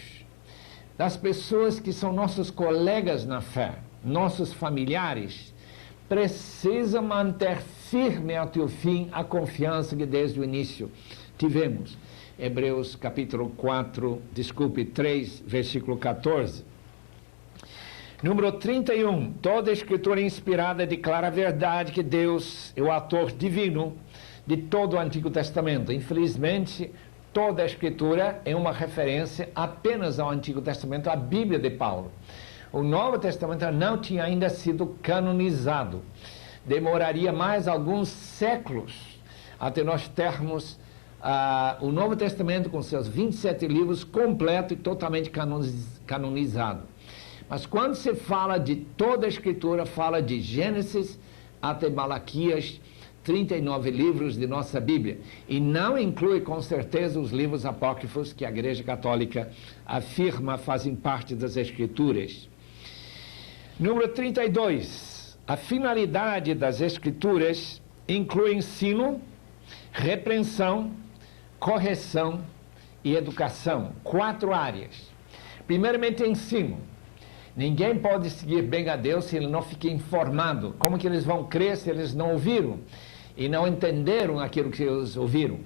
das pessoas que são nossos colegas na fé, nossos familiares, precisam manter firme até o fim a confiança que desde o início tivemos. Hebreus capítulo 3, versículo 14. Número 31. Toda a escritura inspirada declara a verdade que Deus é o autor divino de todo o Antigo Testamento. Infelizmente, toda a escritura é uma referência apenas ao Antigo Testamento, à Bíblia de Paulo. O Novo Testamento não tinha ainda sido canonizado. Demoraria mais alguns séculos até nós termos o Novo Testamento com seus 27 livros completo e totalmente canonizado. Mas quando se fala de toda a Escritura, fala de Gênesis até Malaquias, 39 livros de nossa Bíblia. E não inclui, com certeza, os livros apócrifos que a Igreja Católica afirma fazem parte das Escrituras. Número 32. A finalidade das Escrituras inclui ensino, repreensão, correção e educação. 4 áreas. Primeiramente, ensino. Ninguém pode seguir bem a Deus se ele não fica informado. Como que eles vão crer se eles não ouviram e não entenderam aquilo que eles ouviram?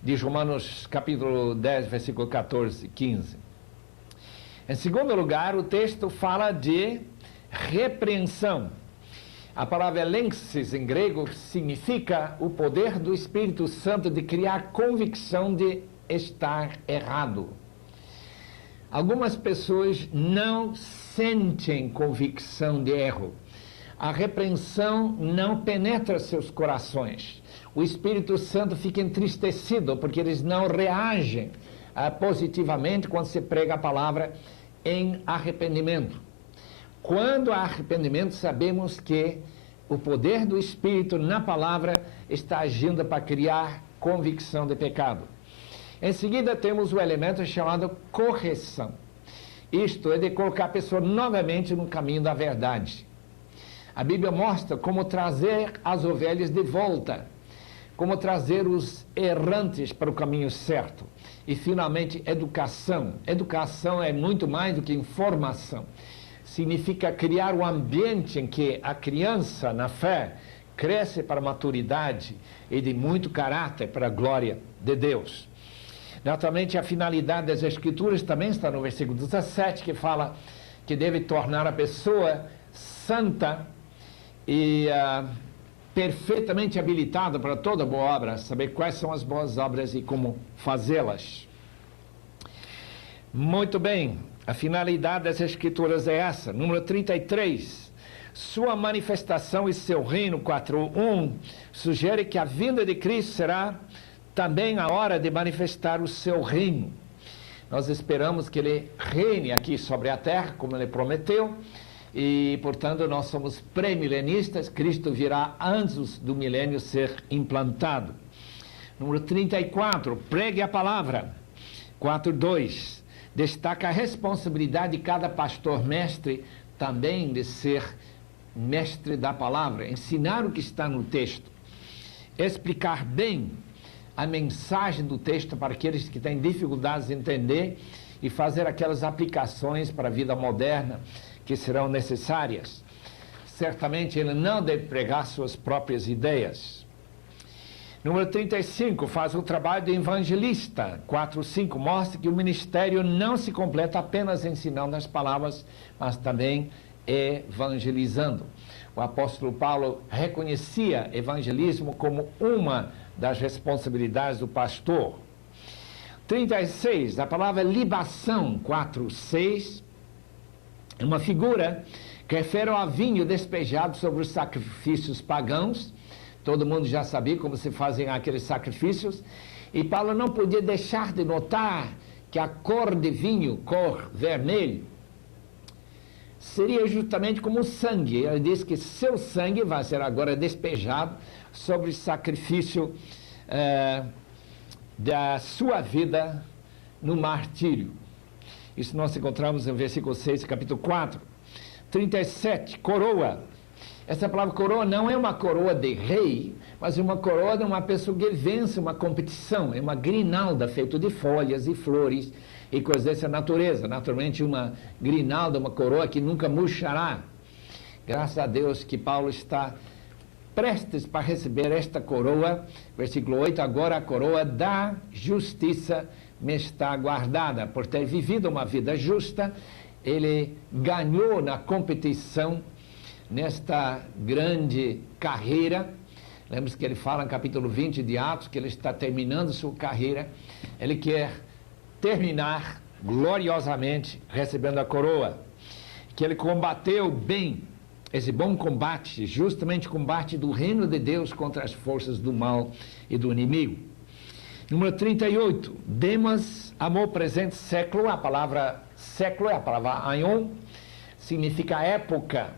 Diz Romanos capítulo 10, versículo 14 e 15. Em segundo lugar, o texto fala de repreensão. A palavra lenxis em grego significa o poder do Espírito Santo de criar convicção de estar errado. Algumas pessoas não sentem convicção de erro. A repreensão não penetra seus corações. O Espírito Santo fica entristecido porque eles não reagem positivamente quando se prega a palavra em arrependimento. Quando há arrependimento, sabemos que o poder do Espírito na palavra está agindo para criar convicção de pecado. Em seguida, temos o elemento chamado correção. Isto é de colocar a pessoa novamente no caminho da verdade. A Bíblia mostra como trazer as ovelhas de volta, como trazer os errantes para o caminho certo. E, finalmente, educação. Educação é muito mais do que informação. Significa criar um ambiente em que a criança, na fé, cresce para a maturidade e de muito caráter para a glória de Deus. Naturalmente, a finalidade das Escrituras também está no versículo 17, que fala que deve tornar a pessoa santa e perfeitamente habilitada para toda boa obra, saber quais são as boas obras e como fazê-las. Muito bem, a finalidade das Escrituras é essa. Número 33, sua manifestação e seu reino, 4:1, sugere que a vinda de Cristo será também a hora de manifestar o seu reino. Nós esperamos que ele reine aqui sobre a terra, como ele prometeu, e, portanto, nós somos pré-milenistas. Cristo virá antes do milênio ser implantado. Número 34, pregue a palavra. 4:2, destaca a responsabilidade de cada pastor mestre também de ser mestre da palavra, ensinar o que está no texto, explicar bem a mensagem do texto para aqueles que têm dificuldades de entender e fazer aquelas aplicações para a vida moderna que serão necessárias. Certamente ele não deve pregar suas próprias ideias. Número 35, faz o trabalho de evangelista. 4:5, mostra que o ministério não se completa apenas ensinando as palavras, mas também evangelizando. O apóstolo Paulo reconhecia evangelismo como uma das responsabilidades do pastor. 36, a palavra libação, 4:6, é uma figura que refere ao vinho despejado sobre os sacrifícios pagãos. Todo mundo já sabia como se fazem aqueles sacrifícios. E Paulo não podia deixar de notar que a cor de vinho, cor vermelho, seria justamente como o sangue. Ele diz que seu sangue vai ser agora despejado sobre o sacrifício da sua vida no martírio. Isso nós encontramos no versículo 6, capítulo 4. 37, coroa. Essa palavra coroa não é uma coroa de rei, mas uma coroa de uma pessoa que vence uma competição. É uma grinalda feita de folhas e flores e coisas dessa natureza. Naturalmente, uma grinalda, uma coroa que nunca murchará. Graças a Deus que Paulo está prestes para receber esta coroa. Versículo 8, agora a coroa da justiça me está guardada. Por ter vivido uma vida justa, ele ganhou na competição, nesta grande carreira. Lembra-se que ele fala no capítulo 20 de Atos, que ele está terminando sua carreira. Ele quer terminar gloriosamente recebendo a coroa. Que ele combateu bem, esse bom combate, justamente o combate do reino de Deus contra as forças do mal e do inimigo. Número 38, Demas amou o presente século. A palavra século é a palavra aion, significa época.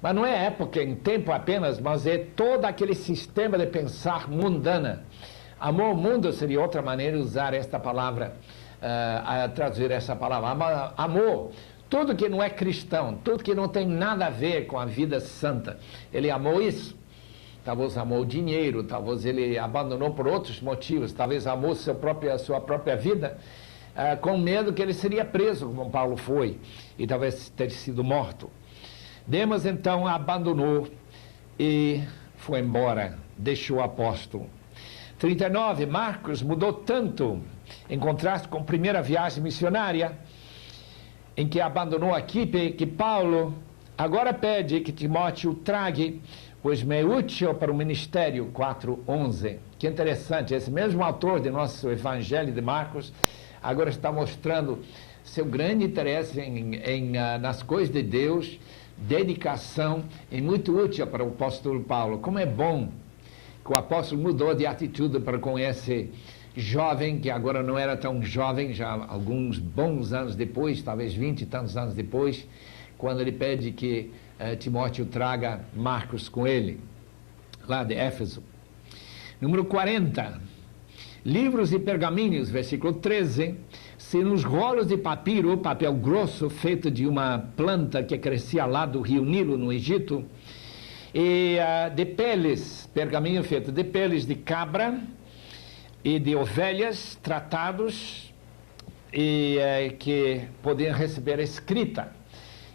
Mas não é época em tempo apenas, mas é todo aquele sistema de pensar mundana. Amor ao mundo seria outra maneira de usar esta palavra, a traduzir essa palavra. Amor, tudo que não é cristão, tudo que não tem nada a ver com a vida santa. Ele amou isso. Talvez amou o dinheiro, talvez ele abandonou por outros motivos, talvez amou sua própria vida, com medo que ele seria preso, como Paulo foi, e talvez ter sido morto. Demas então abandonou e foi embora, deixou o apóstolo. 39, Marcos mudou tanto, em contraste com a primeira viagem missionária, em que abandonou a equipe, que Paulo agora pede que Timóteo trague, pois me é útil para o ministério. 4:11. Que interessante, esse mesmo autor de nosso evangelho de Marcos agora está mostrando seu grande interesse nas coisas de Deus, dedicação, e muito útil para o apóstolo Paulo. Como é bom que o apóstolo mudou de atitude para com esse jovem, que agora não era tão jovem, já alguns bons anos depois, talvez 20 e tantos anos depois, quando ele pede que Timóteo traga Marcos com ele, lá de Éfeso. Número 40, livros e pergaminhos, versículo 13, se nos rolos de papiro, papel grosso feito de uma planta que crescia lá do rio Nilo, no Egito, e de peles, pergaminho feito de peles de cabra e de ovelhas tratados e que podiam receber escrita.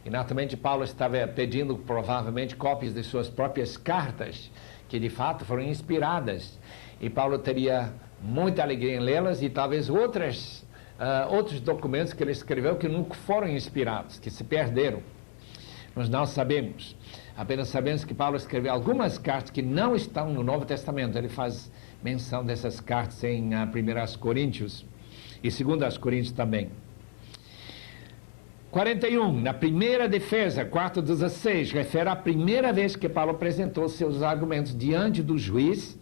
E naturalmente Paulo estava pedindo provavelmente cópias de suas próprias cartas, que de fato foram inspiradas, e Paulo teria muita alegria em lê-las, e talvez outros documentos que ele escreveu que nunca foram inspirados, que se perderam. Nós não sabemos, apenas sabemos que Paulo escreveu algumas cartas que não estão no Novo Testamento. Ele faz menção dessas cartas em 1 Coríntios e 2 Coríntios também. 41, na primeira defesa, 4:16, refere à primeira vez que Paulo apresentou seus argumentos diante do juiz,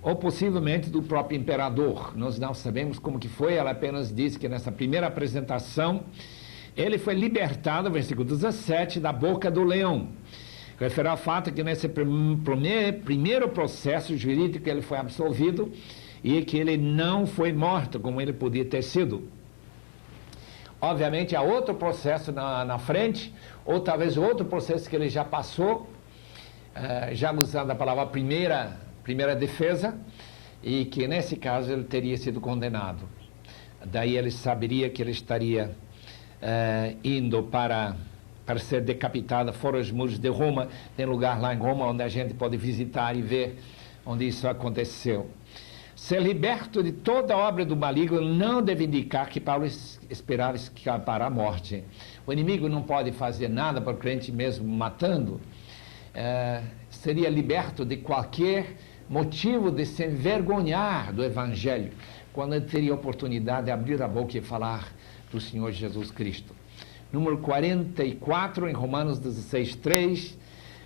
ou possivelmente do próprio imperador. Nós não sabemos como que foi, ela apenas diz que nessa primeira apresentação, ele foi libertado, versículo 17, da boca do leão. Refere ao fato que nesse primeiro processo jurídico ele foi absolvido e que ele não foi morto, como ele podia ter sido. Obviamente há outro processo na frente, ou talvez outro processo que ele já passou, já usando a palavra primeira defesa, e que nesse caso ele teria sido condenado. Daí ele saberia que ele estaria indo para ser decapitado fora os muros de Roma. Tem lugar lá em Roma onde a gente pode visitar e ver onde isso aconteceu. Ser liberto de toda obra do maligno não deve indicar que Paulo esperava escapar à morte. O inimigo não pode fazer nada para o crente mesmo matando. Seria liberto de qualquer motivo de se envergonhar do Evangelho, quando ele teria a oportunidade de abrir a boca e falar do Senhor Jesus Cristo. Número 44, em Romanos 16:3,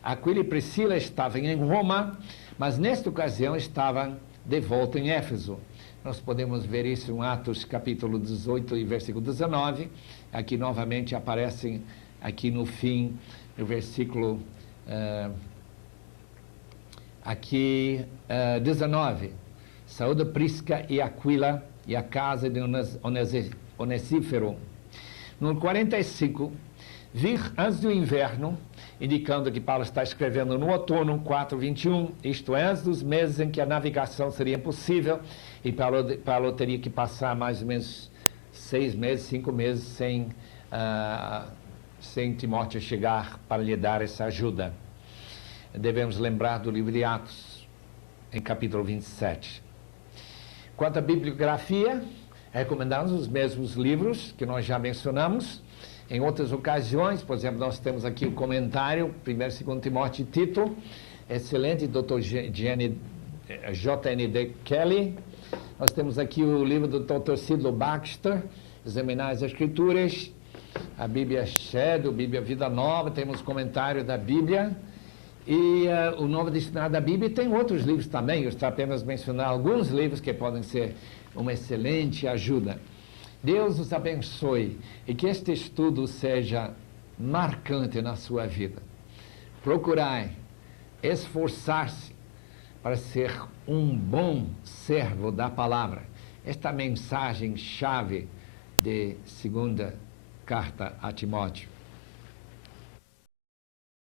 Aquila e Priscila estavam em Roma, mas nesta ocasião estavam de volta em Éfeso. Nós podemos ver isso em Atos capítulo 18 e versículo 19. Aqui novamente aparecem aqui no fim, no versículo 19. Saúda Prisca e Aquila e a casa de Onesífero. No 45, vir antes do inverno, indicando que Paulo está escrevendo no outono, 4:21, isto é, antes dos meses em que a navegação seria impossível, e Paulo teria que passar mais ou menos 6 meses, 5 meses sem Timóteo chegar para lhe dar essa ajuda. Devemos lembrar do livro de Atos, em capítulo 27. Quanto à bibliografia, recomendamos os mesmos livros que nós já mencionamos. Em outras ocasiões, por exemplo, nós temos aqui o comentário, 1 e 2 Timóteo e Tito, excelente, Dr. J.N.D. Kelly. Nós temos aqui o livro do Dr. Sidlow Baxter, Examinar as Escrituras, a Bíblia Shadow, Bíblia Vida Nova, temos comentário da Bíblia, e o Novo Dicionário da Bíblia, e tem outros livros também. Eu estou apenas mencionando alguns livros que podem ser uma excelente ajuda. Deus os abençoe e que este estudo seja marcante na sua vida. Procurai esforçar-se para ser um bom servo da palavra. Esta mensagem chave de segunda carta a Timóteo.